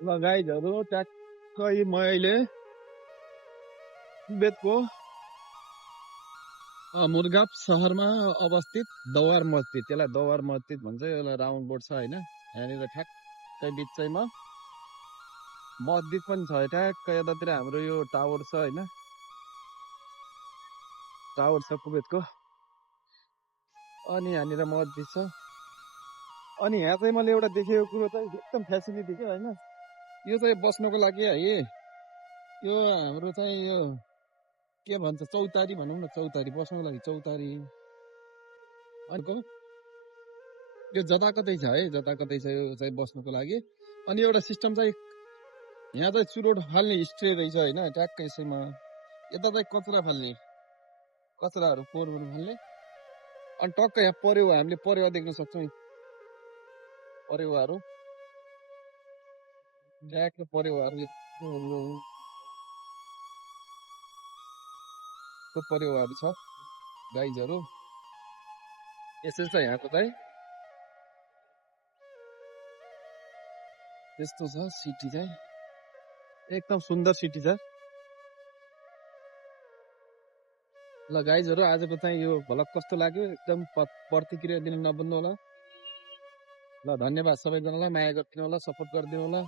ल गाइजहरू ट्याक्कै मैले तिब्बतको मुर्गाप सहरमा अवस्थित दौवार मस्जिद, त्यसलाई दौवार मस्जिद भन्छ। यसलाई राउन्ड बोर्ड छ होइन, यहाँनिर ठ्याक्कै बिचैमा मस्जिद पनि छ। ठ्याक्कै यतातिर हाम्रो यो टावर छ होइन, टावर छ कुवेतको, अनि यहाँनिर मस्जिद छ। अनि यहाँ चाहिँ मैले एउटा देखेको कुरो चाहिँ एकदम फेसिलिटी के होइन, यो चाहिँ बस्नको लागि है, यो हाम्रो चाहिँ यो के भन्छ चौतारी भनौँ न, चौतारी बस्नको लागि चौतारी। अनि यो जताकतै छ है, जताकतै छ यो चाहिँ बस्नको लागि। अनि एउटा सिस्टम चाहिँ यहाँ चाहिँ चुरोट फाल्ने स्ट्रे रहेछ होइन, ट्याक्कै यसैमा। यता चाहिँ कचरा फाल्ने, कचराहरू फोहोरहरू फाल्ने। अनि टक्कै यहाँ परेवा, हामीले परेवा देख्न सक्छौँ, परेवाहरू ट्याक्कै परेवाहरू परेवाहरू छ गाइजहरू। यसै छ यहाँको चाहिँ, त्यस्तो छ सिटी चाहिँ, एकदम सुन्दर सिटी छ। ल गाइजहरू, आजको चाहिँ यो भ्लग कस्तो लाग्यो एकदम प्रतिक्रिया दिन नबुल्नु होला। ल धन्यवाद सबैजनालाई, माया गरिदिनु होला, सपोर्ट गरिदिनु होला।